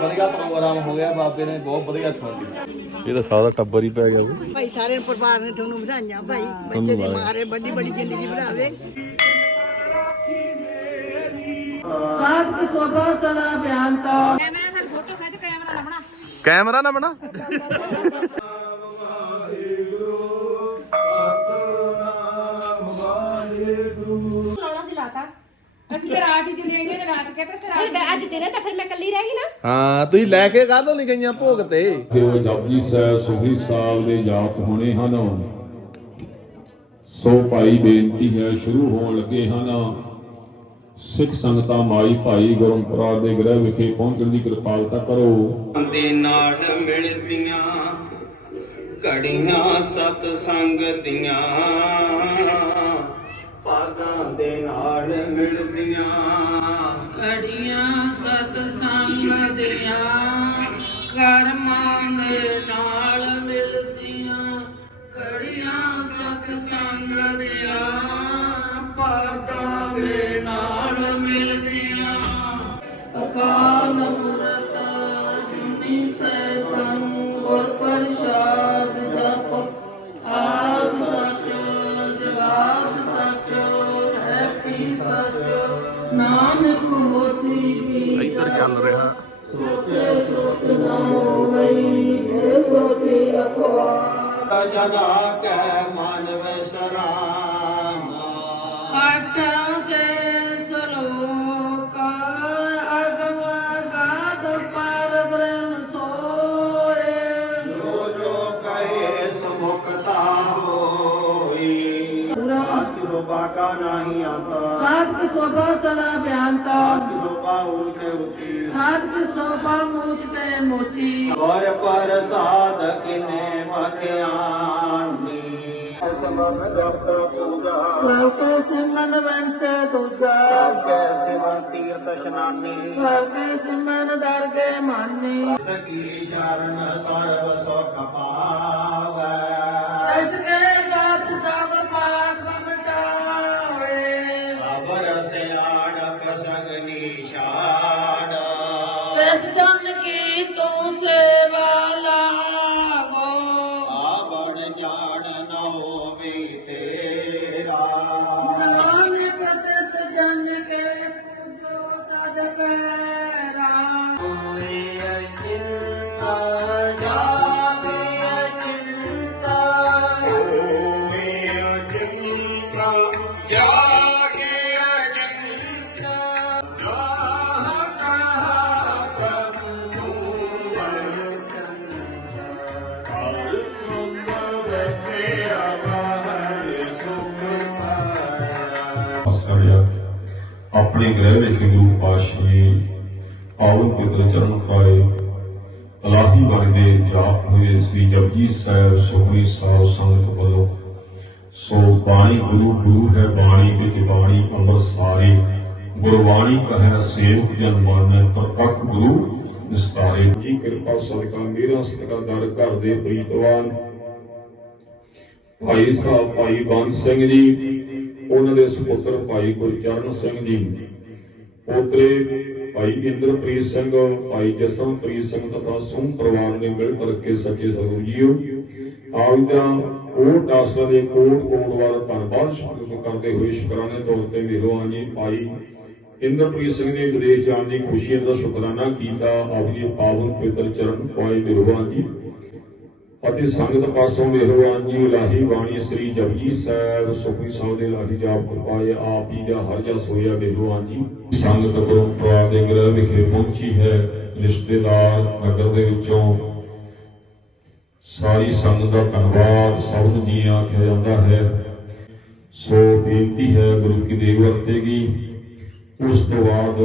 ਵਧੀਆ ਪ੍ਰੋਗਰਾਮ ਹੋ ਗਿਆ ਬਾਬੇ ਨੇ ਬਹੁਤ ਵਧੀਆ ਸੁਣਾਈ ਇਹ ਤਾਂ ਸਾਰਾ ਟੱਬਰ ਹੀ ਪੈ ਗਿਆ ਵੀ। ਭਾਈ ਸਾਰੇ ਪਰਿਵਾਰ ਨੇ ਤੁਹਾਨੂੰ ਵਧਾਈਆਂ ਭਾਈ। ਬੱਚੇ ਦੀ ਮਾਰੇ ਵੱਡੀ ਵੱਡੀ ਜ਼ਿੰਦਗੀ ਬਣਾਵੇ। ਸਾਧ ਕੀ ਸੋਭਾ ਸਲਾ ਬਿਆਨ ਤਾ। ਕੈਮਰਾ ਨਾ ਬਣਾ। ਅਸੀਂ ਤਾਂ ਰਾਤ ਹੀ ਚਲੇ ਗਏ ਨੇ ਰਾਤ ਕੇ ਤੇ ਫਿਰ ਅੱਜ ਦਿਨੇ ਤਾਂ ਫਿਰ ਮੈਂ ਇਕੱਲੀ ਰਹਿ ਗਈ ਨਾ। ਹਾਂ ਤੁਸੀਂ ਲੈ ਕੇ ਕਾਹਦੋਂ ਨਹੀਂ ਗਈਆਂ ਭੋਗ ਤੇ? ਕਿ ਉਹ ਜਪਜੀ ਸਾਹਿਬ ਸੁਖੀ ਸਾਹਿਬ ਦੇ ਜਾਪ ਹੋਣੇ ਹਨ। ਸੋ ਭਾਈ ਬੇਨਤੀ ਹੈ ਸ਼ੁਰੂ ਹੋਣ ਲੱਗੇ ਹਨ। ਸਿੱਖ ਸੰਗਤਾਂ ਮਾਈ ਭਾਈ ਗੁਰਮਪੁਰਾ ਦੇ ਗ੍ਰਹਿ ਵਿਖੇ ਪਹੁੰਚਣ ਦੀ ਕਿਰਪਾਲਤਾ ਕਰੋ। ਦੇ ਨਾਲ ਮਿਲਦੀਆਂ ਘੜੀਆਂ ਸਤ ਸੰਗ ਦੀਆਂ। ਪਾਗਾਂ ਦੇ ਨਾਲ ਮਿਲਦੀਆਂ। ਕੜੀਆਂ ਸਤ ਸੰਗ ਦੀਆਂ ਕਰਮਾਂ ਦੇ ਨਾਲ ਮਿਲਦੀਆਂ। ਕੜੀਆਂ ਸਤ ਸੰਗ ਦੀਆਂ ਪਾਦਾਂ ਦੇ ਨਾਲ ਮਿਲਦੀਆਂ। ਅਕਾਲ ਜਨਾ ਕੈ ਮਨ ਵਿਸਰਾਮ ਆਟਾ ਸੇ ਸਲੋਕ ਅਗਮ ਗਾਦ ਪਰ ਬ੍ਰਹਮ ਸੋਏ। ਜੋ ਜੋ ਕਹੇ ਸਮੁਕਤਾ ਹੋਈ। ਆਤਿ ਸੋਭਾ ਕਾ ਨਹੀਂ ਆਤਾ ਸਾਧ ਕੀ ਸੋਭਾ ਸਲਾ ਬਿਆਨਤਾ ਆਤਿ ਸੋਭਾ ਉਲਟੇ ਉਚੀ। ਸਾਧ ਕੀ ਸੋਭਾ ਮੂਚ ਤੇ ਮੋਚੀ। ਔਰ ਪ੍ਰਸਾਦ ਕਿਨੇ ਸਮਨ ਗਪਤ ਪੂਜਾ। ਸਭ ਸਿਮਨ ਵੰਸ ਦੂਜਾ। ਕੈ ਸਿਵਨ ਤੀਰਥ ਇਸ਼ਨਾਨੀ। ਸਭ ਸਿਮਨ ਦਰਗੇ ਮਾਨੀ। ਸਕੀ ਸ਼ਰਨ ਸਰਬ ਸੁਖ ਪਾਵੈ। ਆਪਣੇ ਗ੍ਰਹਿ ਵਿਖੇ ਗੁਰੂ ਪਾਸ਼ੀ, ਪਾਵਨ ਪਿਤਰ ਚਰਨ ਪਾਏ। ਅਲਾਹੀ ਵਰਗੇ ਜਾਪ ਹੋਏ ਸ੍ਰੀ ਜਪਜੀ ਸਾਹਿਬ ਸੁਖਮਨੀ ਸਾਹਿਬ ਸੰਗਤ ਵੱਲੋਂ। ਸੋ ਬਾਣੀ ਗੁਰੂ ਗੁਰੂ ਹੈ ਬਾਣੀ ਵਿੱਚ ਬਾਣੀ ਅੰਮ੍ਰਿਤ ਸਾਰੇ। ਗੁਰਬਾਣੀ ਕਹੈ ਸੇਵਕ ਜਨ ਮਾਨੈ, ਪਰਪੱਖ ਗੁਰੂ ਨਿਸਤਾਰੇ। ਜੀ ਕਿਰਪਾ ਸਦਕਾ, ਮੇਰਾ ਸਦਕਾ ਦਰ ਘਰ ਦੇ ਪ੍ਰੀਤਵਾਨ। ਭਾਈ ਸਾਹਿਬ, ਭਾਈ ਬੰਦ ਸਿੰਘ ਜੀ, ਉਹਨਾਂ ਦੇ ਸੁਪੁੱਤਰ ਭਾਈ ਗੁਰਚਰਨ ਸਿੰਘ ਜੀ। ਪੋਤਰੇ ਭਾਈ ਇੰਦਰਪ੍ਰੀਤ ਸਿੰਘ, ਭਾਈ ਜਸਨਪ੍ਰੀਤ ਸਿੰਘ ਤਥਾ ਸੋਮ ਪਰਿਵਾਰ ਨੇ ਮਿਲ ਕਰਕੇ ਸੱਚੇ ਸਤਿਗੁਰੂ ਜੀਓ। ਆਪ ਦਾ ਕੋਟ ਦੇ ਕੋਟ ਕੋਟ ਵਾਰ ਧੰਨਵਾਦ ਸ਼ੁਕਰ ਕਰਦੇ ਹੋਏ ਸ਼ੁਕਰਾਨੇ ਤੌਰ ਤੇ ਮਿਹਰਬਾਨ ਜੀ ਭਾਈ ਇੰਦਰਪ੍ਰੀਤ ਸਿੰਘ ਨੇ ਵਿਦੇਸ਼ ਜਾਣ ਦੀ ਖੁਸ਼ੀ ਦਾ ਸ਼ੁਕਰਾਨਾ ਕੀਤਾ। ਆਪ ਜੀ ਪਾਵਨ ਪਵਿੱਤਰ ਚਰਨ ਪਾਏ ਮਿਹਰਬਾਨ ਜੀ ਅਤੇ ਸੰਗਤ ਪਾਸੋਂ ਮਿਹਰਬਾਨ ਜੀ ਇਲਾਹੀ ਬਾਣੀ ਸ੍ਰੀ ਜਪਜੀ ਸਾਹਿਬ, ਸੁਖਮਨੀ ਸਾਹਿਬ ਦੇ ਇਲਾਹੀ ਜਾਪ ਕਰਵਾਏ ਆਪ ਜੀ ਦਾ ਹਰ ਜਸ ਹੋਇਆ ਮਿਹਰਬਾਨ ਜੀ ਸੰਗਤ ਗੁਰਪੁਰਾ ਦੇ ਗ੍ਰਹਿ ਵਿਖੇ ਪਹੁੰਚੀ ਹੈ, ਰਿਸ਼ਤੇਦਾਰ ਨਗਰ ਦੇ ਵਿੱਚੋਂ। ਸਾਰੀ ਸੰਗਤ ਦਾ ਧੰਨਵਾਦ ਸਬਦ ਜੀ ਆਖਿਆ ਜਾਂਦਾ ਹੈ। ਸੋ ਬੇਨਤੀ ਹੈ ਗੁਰੂ ਕੀ ਦੇਵ ਵਰਤੇਗੀ ਉਸ ਤੋਂ ਬਾਅਦ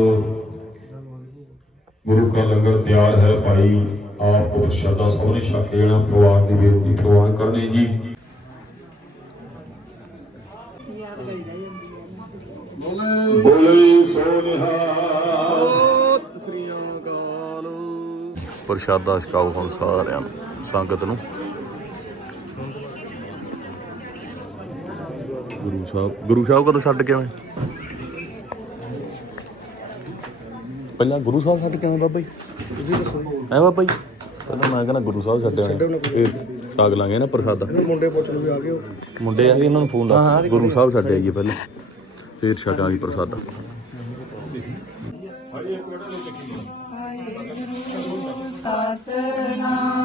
ਗੁਰੂ ਕਾ ਲੰਗਰ ਤਿਆਰ ਹੈ ਭਾਈ ਆਪ ਪ੍ਰਸ਼ਾਦਾ ਸਭ ਨੇ ਛਕ ਕੇ ਪਰਿਵਾਰ ਦੀ ਬੇਨਤੀ ਪ੍ਰਵਾਨ ਕਰਨੀ ਜੀ ਬੋਲੇ ਸੋ ਪ੍ਰਸ਼ਾਦਾ ਛਕਾਓ ਹੁਣ ਸਾਰਿਆਂ ਨੂੰ, ਸੰਗਤ ਨੂੰ। ਗੁਰੂ ਸਾਹਿਬ ਗੁਰੂ ਸਾਹਿਬ ਕਦੋਂ ਛੱਡ ਕੇ ਆਏ? ਪਹਿਲਾਂ ਗੁਰੂ ਸਾਹਿਬ ਛੱਡ ਕੇ ਆਏ ਬਾਬਾ ਜੀ। ਐ ਬਾਬਾ ਜੀ। ਪਹਿਲਾਂ ਮੈਂ ਕਹਿੰਦਾ ਗੁਰੂ ਸਾਹਿਬ ਛੱਡਿਆ ਇਹ ਸਾਗ ਲਾਂਗੇ ਨਾ ਪ੍ਰਸਾਦਾ। ਮੁੰਡੇ ਪੁੱਛ ਲੂ ਵੀ ਆ ਗਏ ਉਹ। ਮੁੰਡੇ ਆ ਗਏ ਇਹਨਾਂ ਨੂੰ ਫੋਨ ਲਾ। ਗੁਰੂ ਸਾਹਿਬ ਛੱਡਿਆ ਜੀ ਪਹਿਲਾਂ। ਫੇਰ ਛਕਾਂਗੇ ਪ੍ਰਸਾਦਾ। ਐਸਾ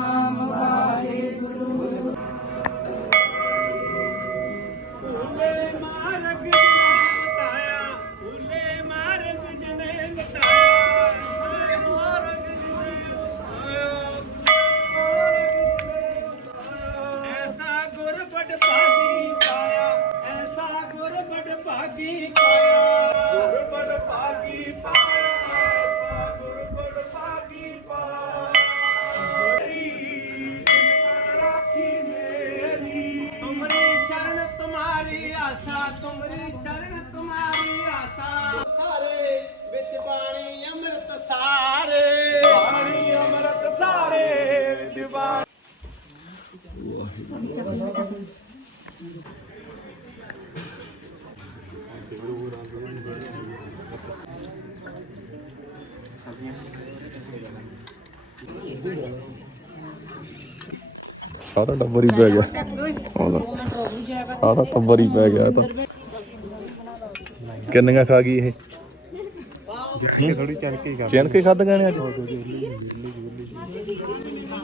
ਸਾਰਾ ਟੱਬਰ ਹੀ ਪੈ ਗਿਆ। ਆਉਂਦਾ। ਸਾਰਾ ਟੱਬਰ ਹੀ ਪੈ ਗਿਆ ਇਹ ਤਾਂ। ਕਿੰਨੀਆਂ ਖਾ ਗਈ ਇਹ? ਥੋੜੀ ਚਣ ਕੇ ਖਾ ਚਣ ਕੇ ਖਾਦ ਗਏ ਅੱਜ?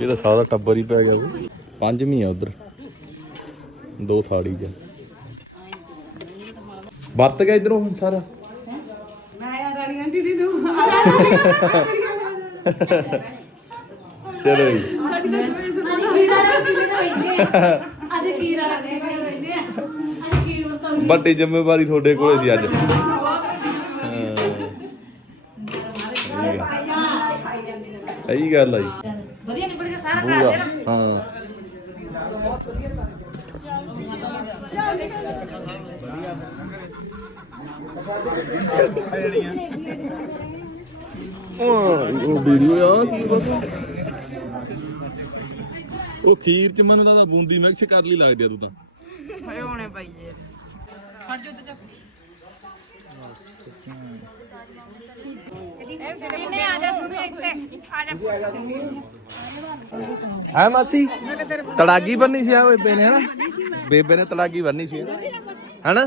ਇਹ ਤਾਂ ਸਾਰਾ ਟੱਬਰ ਹੀ ਪੈ ਗਿਆ ਵੀ ਪੰਜਵੀਂ ਆ ਉਧਰ। ਦੋ ਥਾੜੀ ਚ। ਵਰਤ ਗਿਆ ਇਧਰੋਂ ਹੁਣ ਸਾਰਾ? ਚਲੋ ਜੀ। ਅਸੀਂ ਖੀਰ ਵਾਲਾ ਦੇ ਕੇ ਰਹਿੰਦੇ ਆ ਅਸੀਂ ਖੀਰ ਵਰਤਾਉਂਦੇ ਵੱਡੀ ਜ਼ਿੰਮੇਵਾਰੀ ਤੁਹਾਡੇ ਕੋਲੇ ਸੀ ਅੱਜ। ਹਾਂ। ਇਹੀ ਗੱਲ ਆ ਜੀ। ਵਧੀਆ ਨਿਬੜ ਗਿਆ ਸਾਰਾ ਪੂਰਾ ਹਾਂ। ਉਹ ਵੀਡੀਓ ਆ ਕੀ ਪਤਾ ਉਹ ਖੀਰ ਚ ਮੈਨੂੰ ਲੱਗਦਾ ਬੂੰਦੀ ਮਿਕਸ ਕਰ ਲਈ ਲੱਗਦੀ ਆ ਤੂੰ ਤਾਂ। ਇਹਨੇ ਆ ਜਾ ਤੂੰ ਵੀ ਇੱਥੇ। ਆ ਜਾ। ਹੈ ਮਾਸੀ? ਤੜਾਗੀ ਬੰਨੀ ਸੀ ਆ ਬੇਬੇ ਨੇ ਹਨਾ ਬੇਬੇ ਨੇ ਤੜਾਗੀ ਬੰਨੀ ਸੀ ਹਨਾ?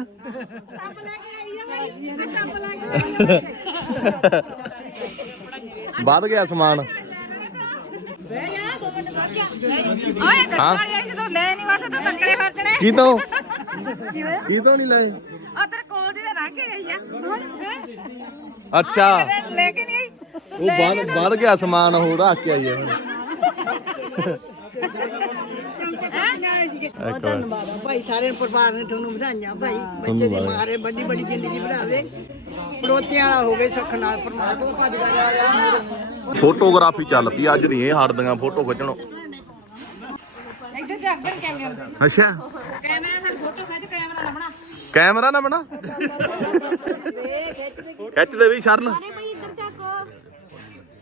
ਵੱਧ ਗਿਆ ਸਮਾਨ। ਓਏ ਗੱਡੀ ਆਈ ਜਦੋਂ ਲੈ ਨਹੀਂ ਵਾਸਤੇ ਤਾਂ ਤੱਕੜੇ ਫੱਕੜੇ ਕੀ ਤੋਂ? ਕੀ ਤੋਂ ਨਹੀਂ ਲਏ? ਆ ਤੇਰੇ ਕੋਲ ਦੀ ਤਾਂ ਲੰਘ ਕੇ ਗਈ ਆ। ਹੁਣ ਹੈਂ? ਅੱਛਾ। ਲੈ- ਲੈ ਕੇ ਨਹੀਂ ਆਈ। ਤੂੰ ਉਹ ਵੱਧ ਵੱਧ ਗਿਆ ਸਮਾਨ ਉਹ ਰੱਖ ਕੇ ਆਈ ਹੁਣ। ਬਹੁਤ ਧੰਨਵਾਦ ਆ ਭਾਈ ਸਾਰੇ ਪਰਿਵਾਰ ਨੇ ਤੁਹਾਨੂੰ ਵਧਾਈਆਂ ਭਾਈ। ਬੱਚੇ ਦੀ ਮਾਰੇ ਵੱਡੀ ਵੱਡੀ ਜ਼ਿੰਦਗੀ ਬਣਾਵੇ। ਪੜੋਤਿਆਂ ਵਾਲਾ ਹੋਵੇ ਸੁੱਖ ਨਾਲ ਪਰਮਾਤਮਾ ਭੱਜ ਕਰਿਆ ਫੋਟੋਗ੍ਰਾਫੀ ਚੱਲ ਪਈ ਅੱਜ ਨਹੀਂ ਇਹ ਹਟਦੀਆਂ ਫੋਟੋ ਖਿੱਚਣੋਂ। ਇੱਧਰ ਜਾ ਕੇ ਕੈਮਰਾ। ਅੱਛਾ। ਕੈਮਰਾ ਨਾਲ ਫੋਟੋ ਖਿੱਚ ਕੈਮਰਾ ਨਾ ਬਣਾ। ਕੈਮਰਾ ਨਾ ਬਣਾ? ਖਿੱਚਦੇ ਵੀ ਸ਼ਰਨ। ਭਾਈ ਇੱਧਰ ਚੱਕੋ।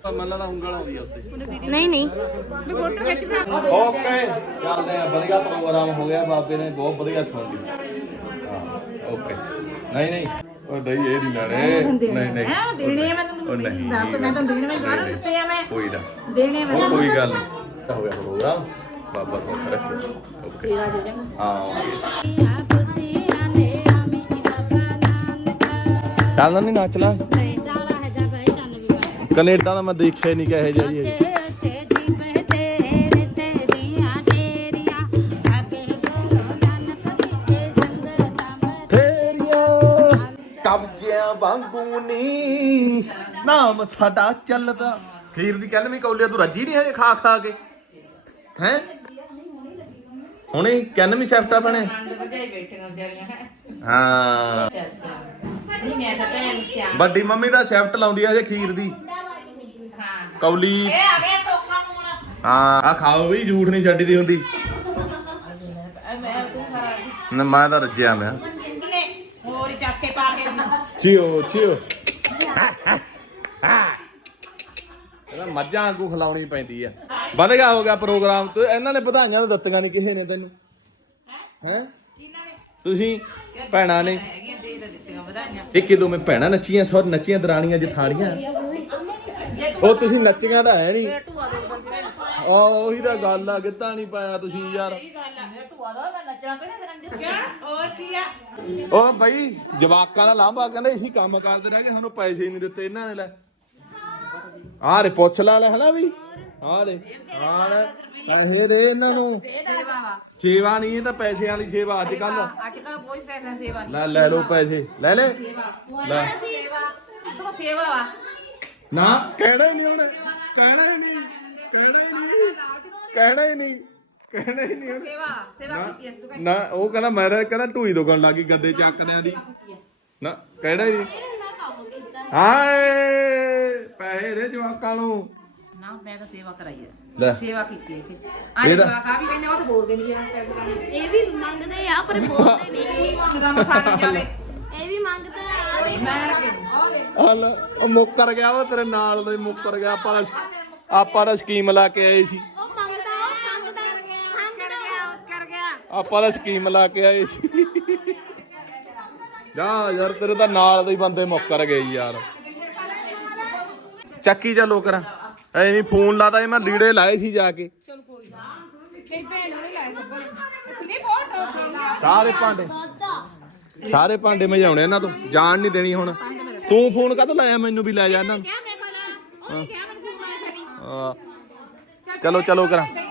ਮੱਲਾ ਦਾ ਉਂਗਲ ਆਉਂਦੀ ਆ ਉੱਤੇ ਨਹੀਂ ਨਹੀਂ ਵੀ ਫੋਟੋ ਖਿੱਚਦਾ ਓਕੇ ਚੱਲਦੇ ਆ। ਵਧੀਆ ਪ੍ਰੋਗਰਾਮ ਹੋ ਗਿਆ ਬਾਬੇ ਨੇ। ਬਹੁਤ ਵਧੀਆ ਸੁਣਦੀ ਹਾਂ ਓਕੇ ਨਹੀਂ ਨਹੀਂ। ਉਹ ਨਹੀਂ ਇਹ ਨਹੀਂ ਲੈਣੇ। ਨਹੀਂ ਨਹੀਂ ਹੈ ਦੇਣੇ ਮੈਂ ਉਹ ਤੁਹਾਨੂੰ ਨਹੀਂ ਦੱਸ ਮੈਂ ਤੁਹਾਨੂੰ ਦੇਣੇ ਮੈਂ ਗਾਰਾਂ ਦਿੱਤੇ ਆ ਮੈਂ। ਕੋਈ ਨਾ। ਦੇਣੇ ਮੈਂ ਉਹ ਕੋਈ ਗੱਲ ਨਹੀਂ। ਤਾਂ ਹੋ ਗਿਆ ਪ੍ਰੋਗਰਾਮ। ਬਾਬਾ ਸੁੱਖ ਰੱਖੇ ਓਕੇ ਹਾਂ ਚੱਲ ਨਹੀਂ ਨੱਚ ਲਾ ਕੈਨੇਡਾ ਦਾ ਮੈਂ ਦੇਖਿਆ ਹੀ ਨਹੀਂ ਕਿਹੋ ਜਿਹਾ ਜੀ ਇਹ। ਕਬਜ਼ਿਆਂ ਵਾਂਗੂ ਨੀ। ਨਾਮ ਸਾਡਾ ਚੱਲਦਾ। ਖੀਰ ਦੀ ਕੱਲ ਵੀ ਕੌਲਿਆ ਤੂੰ ਰੱਜੀ ਨਹੀਂ ਹਜੇ ਖਾ ਖਾ ਕੇ? ਹੈ? ਹੁਣੇ ਕੈਨਮੀ ਸ਼ੈਫਟਾ ਬਣੇ ਹਾਂ। ਵੱਡੀ ਮੰਮੀ ਦਾ ਸ਼ੈਫਟ ਲਾਉਂਦੀ ਆ ਜੇ ਖੀਰ ਦੀ। ਕੌਲੀ। ਇਹ ਆ ਗਿਆ ਟੋਕਾ ਮੂਣ ਹਾਂ ਆ ਖਾਓ ਵੀ ਝੂਠ ਨਹੀਂ ਛੱਡੀ ਦੀ ਹੁੰਦੀ। ਨਾ ਮੈਂ ਤਾਂ ਰੱਜਿਆ ਮੈਂ। ਹੋਰ ਚਾਕੇ ਪਾ ਕੇ ਚਿਓ ਚਿਓ ਇਹਦਾ ਮੱਝਾਂ ਵਾਂਗੂ ਖਿਲਾਉਣੀ ਪੈਂਦੀ ਆ। ਵਧ ਗਿਆ ਹੋ ਗਿਆ ਪ੍ਰੋਗਰਾਮ ਤੇ ਇਹਨਾਂ ਨੇ ਵਧਾਈਆਂ ਤਾਂ ਦਿੱਤੀਆਂ ਨਹੀਂ ਕਿਸੇ ਨੇ ਤੈਨੂੰ। ਹੈ? ਤੁਸੀਂ ਭੈਣਾਂ ਨੇ। ਇੱਕ ਦੋ ਮੈਂ ਭੈਣਾਂ ਨੱਚੀਆਂ ਸੌ ਨੱਚੀਆਂ ਦਰਾਣੀਆਂ ਜਠਾਣੀਆਂ। ਉਹ ਤੁਸੀਂ ਨੱਚੀਆਂ ਤਾਂ ਹੈ ਨਹੀਂ ਆ ਉਹੀ ਤਾਂ ਗੱਲ ਆ ਗਿੱਧਾ ਨਹੀਂ ਪਾਇਆ ਤੁਸੀਂ ਯਾਰ। ਹੋਰ ਕੀ ਆ? ਉਹ ਬਈ ਜਵਾਕਾਂ ਦਾ ਲਾਂਭਾ ਕਹਿੰਦੇ ਅਸੀਂ ਕੰਮ ਕਰਦੇ ਰਹਿ ਗਏ ਸਾਨੂੰ ਪੈਸੇ ਹੀ ਨਹੀਂ ਦਿੱਤੇ ਇਹਨਾਂ ਨੇ ਲੈ। ਆਹ ਰੇ ਪੁੱਛ ਲਾ ਲੈ ਹਨਾ ਵੀ ਆਹ ਰੇ ਆਹ ਲੈ ਪੈਸੇ ਦੇ ਇਹਨਾਂ ਨੂੰ। ਸੇਵਾ ਵਾ। ਸੇਵਾ ਨਹੀਂ ਇਹ ਤਾਂ ਪੈਸਿਆਂ ਵਾਲੀ ਸੇਵਾ ਅੱਜ ਕੱਲ ਅੱਜ ਕੱਲ ਕੋਈ ਪੈਸਾ ਸੇਵਾ ਨਹੀਂ। ਲੈ ਲੈ ਲਓ ਪੈਸੇ। ਲੈ ਲੈ। ਲੈ। ਸੇਵਾ। ਤੋ ਸੇਵਾ ਵਾ। ਨਾ ਕਹਿਣਾ ਹੀ ਨਹੀਂ ਹੁਣ। ਕਹਿਣਾ ਹੀ ਨਹੀਂ। ਕਹਿਣਾ ਹੀ ਨਹੀਂ। ਕਹਿਣਾ ਹੀ ਨਹੀਂ। ਕਹਿਣਾ ਹੀ ਨਹੀਂ। ਹੁਣ। ਸੇਵਾ ਸੇਵਾ ਕੀਤੀ ਇਸ ਤੋਂ ਨਾ ਉਹ ਕਹਿੰਦਾ ਮੈਂ ਕਹਿੰਦਾ ਢੂਈ ਦੁਕਾਨ ਲੱਗੀ ਗੱਦੇ ਚੱਕਦਿਆਂ ਦੀ। ਨਾ ਕਹਿਣਾ ਹੀ ਨਹੀਂ। ਹਾਏ! ਪੈਸੇ ਦੇ ਜਵਾਕਾਂ ਨੂੰ। ਨਾ ਮੈਂ ਤਾਂ ਸੇਵਾ ਕਰਾਈ ਹੈ ਲੈ। ਸੇਵਾ ਕੀਤੀ ਹੈ ਇੱਥੇ। ਅੱਜ ਇਹਦਾ- ਜਵਾਕ ਆ ਵੀ ਕਹਿੰਦੇ ਉਹ ਤਾਂ ਬੋਲਦੇ ਨਹੀਂ ਯਾਰ ਪੈਸੇ ਵਾਲੇ ਇਹ ਵੀ ਮੰਗਦੇ ਆ ਪਰ ਬੋਲਦੇ ਨਹੀਂ ਮੰਗਦਾ ਮਸਾਲੇ ਜਾਵੇ। ਇਹ ਵੀ ਮੰਗਦੇ ਆ ਦੇਖ। ਹਲ ਉਹ ਮੁੱਕਰ ਗਿਆ ਉਹ ਤੇਰੇ ਨਾਲ ਦਾ ਹੀ ਮੁੱਕਰ ਗਿਆ। ਆਪਾਂ ਤਾਂ ਆਪਾਂ ਤਾਂ ਸਕੀਮ ਲਾ ਕੇ ਆਏ ਸੀ। ਉਹ ਮੰਗਦਾ ਉਹ ਸੰਗਦਾ ਸੰਗਦਾ ਕਰ ਗਿਆ। ਆਪਾਂ ਤਾਂ ਸਕੀਮ ਲਾ ਕੇ ਆਏ ਸੀ। ਜਾ ਯਾਰ ਤੇਰੇ ਤਾਂ ਨਾਲ ਦੇ ਹੀ ਬੰਦੇ ਮੁੱਕਰ ਗਏ ਯਾਰ। ਚੱਕੀ ਜਾ ਲੋਕਰਾਂ। ਐਵੇਂ ਫੋਨ ਲਾਦਾ ਇਹ ਮੈਂ ਲੀੜੇ ਲਾਏ ਸੀ ਜਾ ਕੇ। ਤੇ ਭੈਣ ਨੂੰ। ਨਹੀਂ ਲਾਇਆ ਸੱਬਰ ਇਸਨੇ ਬਹੁਤ ਟੋਕ ਲਿਆ ਸਾਰੇ ਭਾਂਡੇ। ਸਾਰੇ ਭਾਂਡੇ ਮਜਾਉਣੇ ਇਹਨਾਂ ਤੋਂ। ਜਾਣ ਨਹੀਂ ਦੇਣੀ ਹੁਣ। ਤੂੰ ਫੋਨ ਕਾਹਤੋਂ ਲਾਇਆ ਮੈਨੂੰ ਵੀ ਲੈ ਜਾ ਇਹਨਾਂ ਨੂੰ? ਕਿਆ ਮੇਰੇ ਕੋਲ। ਉਹਨੇ ਕਿਹਾ ਮੈਨੂੰ ਫੋਨ ਲਾਇਆ ਛੜੀ ਹਾਂ। ਚਲੋ ਚਲੋ ਕਰਾਂ। ਨਹੀਂ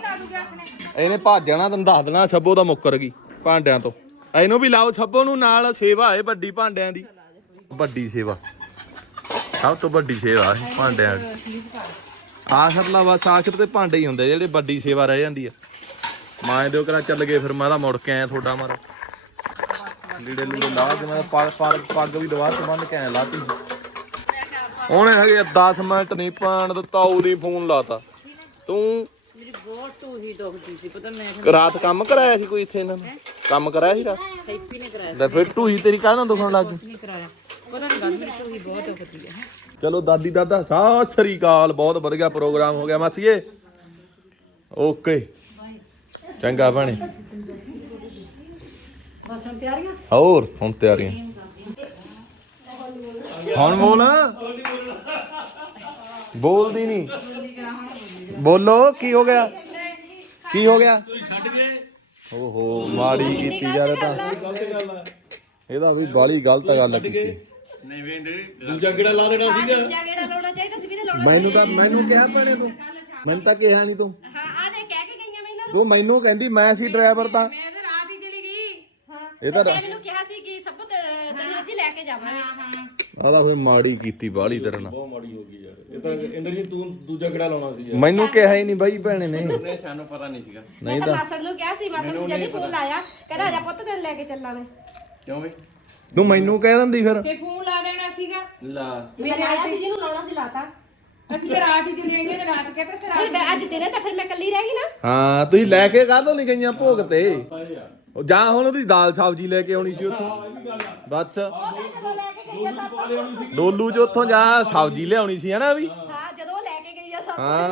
ਇਹਨੇ ਭੱਜ ਜਾਣਾ ਤੈਨੂੰ ਦੱਸ ਦੇਣਾ ਛੱਬੋ ਦਾ ਮੁੱਕਰ ਗਈ ਭਾਂਡਿਆਂ ਤੋਂ। ਇਹਨੂੰ ਵੀ ਲਾਓ ਛੱਬੋ ਨੂੰ ਨਾਲ ਸੇਵਾ ਹੈ ਵੱਡੀ ਭਾਂਡਿਆਂ ਦੀ। ਵੱਡੀ ਸੇਵਾ। ਸਭ ਤੋਂ ਵੱਡੀ ਸੇਵਾ ਹੈ ਭਾਂਡਿਆਂ ਦੀ। ਆਖਰ ਲਾ ਬਸ ਆਖਰ ਤੇ ਭਾਂਡੇ ਹੀ ਹੁੰਦੇ ਜਿਹੜੇ ਵੱਡੀ ਸੇਵਾ ਰਹਿ ਜਾਂਦੀ ਆ। ਮਾਂ ਦਿਓ ਕਰਾ ਚੱਲ ਗਏ ਫਿਰ ਮੈਂ ਤਾਂ ਮੁੜ ਕੇ ਆਇਆ ਤੁਹਾਡਾ ਮਾਰਾ ਲੀੜੇ ਲੂੜੇ ਲਾ ਕੇ ਮੈਂ ਪੱਗ ਪੱਗ ਪੱਗ ਵੀ ਦਵਾ ਕੇ ਬੰਨ ਕੇ ਆਇਆ ਲਾਤੀ। ਉਹਨੇ ਹਗੇ 10 ਮਿੰਟ ਨਹੀਂ ਪਾਣ ਦਿੱਤਾ ਉਹਦੀ ਫੋਨ ਲਾਤਾ। ਤੂੰ ਮੇਰੀ ਬਹੁਤ ਟੂਹੀ ਦੁਖਦੀ ਸੀ ਪਤਾ ਮੈਂ ਰਾਤ ਕੰਮ ਕਰਾਇਆ ਸੀ ਕੋਈ ਇੱਥੇ ਇਹਨਾਂ ਨੇ? ਕੰਮ ਕਰਾਇਆ ਸੀ ਰਾਤ? ਹੈਪੀ ਨੇ ਕਰਾਇਆ ਲੈ ਫਿਰ ਢੂਹੀ ਤੇਰੀ ਕਾਹਦਾ ਦੁਖਣ ਲੱਗ ਗਈ ਨਹੀਂ ਕਰਾਇਆ। ਪਤਾ ਨਹੀਂ ਗੱਲ ਮੇਰੀ ਟੂਹੀ ਬਹੁਤ ਦੁਖਦੀ ਹੈ। ਚਲੋ ਦਾਦੀ ਦਾਦਾ ਸਤਿ ਸ੍ਰੀ ਅਕਾਲ। ਬਹੁਤ ਵਧੀਆ ਪ੍ਰੋਗਰਾਮ ਹੋ ਗਿਆ ਮਾਸੀਏ। ਓਕੇ। ਚੰਗਾ ਭੈਣੇ। ਬਸ ਹੁਣ ਤਿਆਰੀਆਂ? ਹੋਰ ਹੁਣ ਤਿਆਰੀਆਂ। ਹੁਣ ਬੋਲ। ਬੋਲਦੀ ਨਹੀਂ ਬੋਲੋ ਕੀ ਹੋ ਗਿਆ? ਕੀ ਹੋ ਗਿਆ? ਓਹੋ ਮਾੜੀ ਕੀਤੀ ਯਾਰ ਇਹ ਤਾਂ। ਇਹਦਾ ਵੀ ਬਾਲੀ ਗਲਤ ਗੱਲ ਕੀਤੀ। ਦੂਜਾ ਕਿਹੜਾ ਲਾ ਦੇਣਾ ਸੀਗਾ? ਜਾਂ ਕਿਹੜਾ ਲਾਉਣਾ ਚਾਹੀਦਾ ਸੀ ਵੀ ਤੇ ਲਾਉਣਾ ਮੈਨੂੰ ਤਾਂ ਮੈਨੂੰ ਕਿਹਾ ਭੈਣੇ ਤੂੰ। ਮੈਨੂੰ ਤਾਂ ਕਿਹਾ ਨਹੀਂ ਤੂੰ। ਹਾਂ ਆ ਦੇ ਕਹਿ ਕੇ ਗਈਆਂ ਮੈਨੂੰ ਤੂੰ ਮੈਨੂੰ ਕਹਿੰਦੀ ਮੈਂ ਸੀ ਡਰਾਈਵਰ ਤਾਂ। ਮੈਂ ਤਾਂ ਰਾਤ ਹੀ ਚਲੀ ਗਈ। ਹਾਂ। ਇਹ ਤਾਂ ਮੈਨੂੰ ਕਿਹਾ ਸੀ ਕਿ ਸਭ ਤੋਂ ਤੈਨੂੰ ਅੱਜ ਲੈ ਕੇ ਜਾਵਾਂਗੇ। ਹਾਂ ਆਦਾ ਫੇ ਮਾੜੀ ਕੀਤੀ ਬਾਲੀ ਤੇਰੇ ਨਾਲ। ਬਹੁਤ ਮਾੜੀ ਹੋ ਗਈ ਯਾਰ। ਇਹ ਤਾਂ ਇੰਦਰਜੀਤ ਤੂੰ ਦੂਜਾ ਕਿਹੜਾ ਲਾਉਣਾ ਸੀ ਯਾਰ? ਮੈਨੂੰ ਕਿਹਾ ਹੀ ਨਹੀਂ ਬਾਈ ਭੈਣੇ ਨੇ। ਨਹੀਂ ਸਾਨੂੰ ਪਤਾ ਨਹੀਂ ਸੀਗਾ। ਮੈਂ ਤਾਂ ਮਾਸੜ ਨੂੰ ਕਿਹਾ ਸੀ ਮਾਸੜ ਨੂੰ ਜਦ ਫੋਨ ਲਾਇਆ। ਕਹਿੰਦਾ ਆ ਜਾ ਪੁੱਤ ਤੈਨੂੰ ਲੈ ਕੇ ਚੱਲਾਂਗੇ। ਕਿਉਂ ਬਈ? ਤੂੰ ਮੈਨੂੰ ਕਹਿ ਦਿੰਦੀ ਫਿਰ। ਤੇ ਫੋਨ ਲਾ ਦੇਣਾ ਸੀਗਾ। ਲਾ। ਮੈਂ ਲਾਇਆ ਸੀ ਜਿਹਨੂੰ ਲਾਉਣਾ ਸੀ ਲਾਤਾ। ਅਸੀਂ ਤਾਂ ਰਾਤ ਹੀ ਚਲੀ ਗਈਆਂ ਤੇ ਰਾਤ ਕਹਿੰਦੇ ਸੀ ਫਿਰ ਮੈਂ ਅੱਜ ਦਿਨੇ ਤਾਂ ਫਿਰ ਮੈਂ ਇਕੱਲੀ ਰਹਿ ਗਈ ਨਾ। ਹਾਂ ਤੁਸੀਂ ਲੈ ਕੇ ਕਾਹਤੋਂ ਨਹੀਂ ਗਈਆਂ ਭੋਗ ਤੇ? ਉਹ ਜਾਂ ਹੁਣ ਉਹਦੀ ਦਾਲ ਸਬਜ਼ੀ ਲੈ ਕੇ ਆਉਣੀ ਸੀ ਉੱਥੋਂ। ਬਸ। ਜਦੋਂ ਲੈ ਕੇ ਗਈ ਆ ਸਭ ਡੋਲੂ ਚ ਉੱਥੋਂ ਜਾ ਸਬਜ਼ੀ ਲਿਆਉਣੀ ਸੀ ਹਨਾ ਵੀ? ਹਾਂ ਜਦੋਂ ਉਹ ਲੈ ਕੇ ਗਈ ਆ ਸਭ ਹਾਂ।